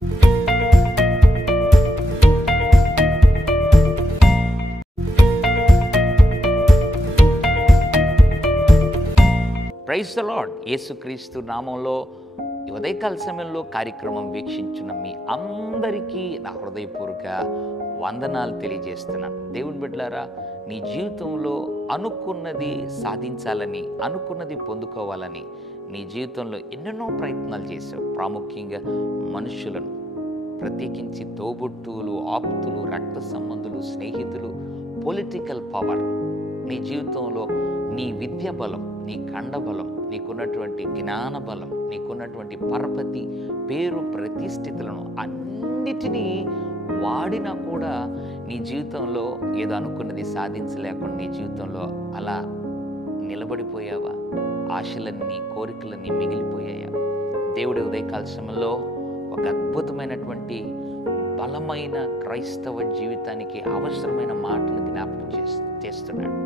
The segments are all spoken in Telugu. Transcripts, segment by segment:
Praise the lord. యేసుక్రీస్తు నామంలో ఈ ఉదయకాల సమయంలో కార్యక్రమం వీక్షించిన మీ అందరికీ నా హృదయపూర్వక వందనాలు తెలియజేస్తున్నాను. దేవుని బిడ్డలారా, నీ జీవితంలో అనుకున్నది సాధించాలని, అనుకున్నది పొందుకోవాలని నీ జీవితంలో ఎన్నెన్నో ప్రయత్నాలు చేశావు. ప్రాముఖ్యంగా మనుషులను, ప్రత్యేకించి తోబుట్టువులు, ఆప్తులు, రక్త సంబంధులు, స్నేహితులు, పొలిటికల్ పవర్, నీ జీవితంలో నీ విద్య బలం, నీ కండబలం, నీకున్నటువంటి జ్ఞాన బలం, నీకున్నటువంటి పరపతి, పేరు, ప్రతిష్ఠితులను అన్నిటినీ వాడినా కూడా నీ జీవితంలో ఏదో అనుకున్నది సాధించలేకుండా నీ జీవితంలో అలా నిలబడిపోయావా? ఆశలన్నీ, కోరికలన్నీ మిగిలిపోయాయా? దేవుడి ఉదయకాల సమయంలో ఒక అద్భుతమైనటువంటి బలమైన క్రైస్తవ జీవితానికి అవసరమైన మాటను జ్ఞాపకం చేస్తున్నాడు.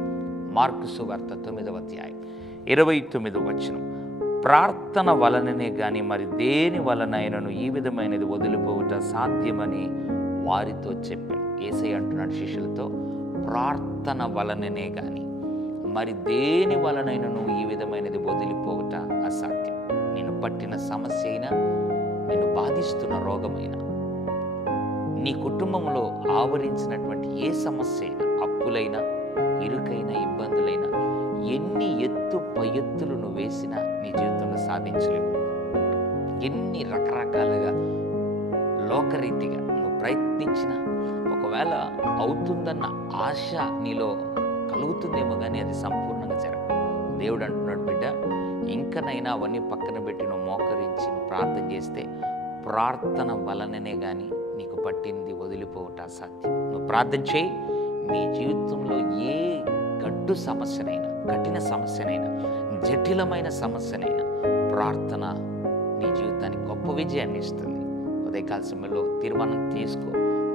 మార్కు సువార్త 9వ అధ్యాయం 29వ వచనం. ప్రార్థన వలననే గాని మరి దేని వలనైనను ఈ విధమైనది వదిలిపోవుట సాధ్యమని వారితో చెప్పాను. యేసయ్య అంటున్నాడు శిష్యులతో, ప్రార్థన వలననే గాని మరి దేని వలనైనను ఈ విధమైనది వదిలిపోవుట అసాధ్యం. నేను పట్టిన సమస్య అయినా, నేను బాధిస్తున్న రోగమైనా, నీ కుటుంబంలో ఆవరించినటువంటి ఏ సమస్య అయినా, అప్పులైనా, ఇరుకైన, ఇబ్బందులైనా, ఎన్ని పై ఎత్తులు నువ్వు వేసినా నీ జీవితంలో సాధించలేవు. ఎన్ని రకరకాలుగా లోకరీతిగా నువ్వు ప్రయత్నించినా, ఒకవేళ అవుతుందన్న ఆశ నీలో కలుగుతుందేమో కానీ అది సంపూర్ణంగా జరగదు. దేవుడు అంటున్నాడు, బిడ్డ, ఇంకనైనా అవన్నీ పక్కన పెట్టి నువ్వు మోకరించి నువ్వు ప్రార్థన చేస్తే ప్రార్థన వలననే కానీ నీకు పట్టింది వదిలిపోవట అసాధ్యం. నువ్వు ప్రార్థన చేయి. నీ జీవితంలో ఏ గడ్డు సమస్యనైనా, కఠిన సమస్యనైనా, జటిలమైన సమస్యనైనా ప్రార్థన నీ జీవితానికి గొప్ప విజయాన్ని ఇస్తుంది. ఉదయకాల సమయంలో తీర్మానం తీసుకో.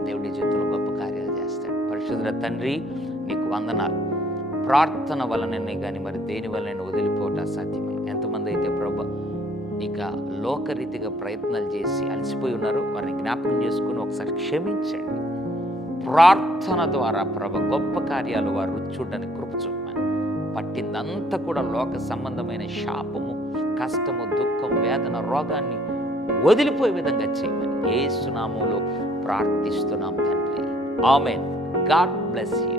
దేవుడి జీవితంలో గొప్ప కార్యాలు చేస్తాడు. పరిశుద్ధ తండ్రి, నీకు వందనాలు. ప్రార్థన వలననే కానీ మరి దేని వలన వదిలిపోవటం అసాధ్యమని ఎంతమంది అయితే ప్రభు ఇక లోకరీతిగా ప్రయత్నాలు చేసి అలసిపోయి ఉన్నారో వారిని జ్ఞాపకం చేసుకుని ఒకసారి క్షమించండి. ప్రార్థన ద్వారా ప్రభు గొప్ప కార్యాలు వారు చూడడానికి కృప చూపమని, పట్టిందంతా కూడా లోక సంబంధమైన శాపము, కష్టము, దుఃఖం, వేదన, రోగాన్ని వదిలిపోయే విధంగా చేయమని యేసు నామములో ప్రార్థిస్తున్నాం తండ్రి. ఆమేన్. God bless you.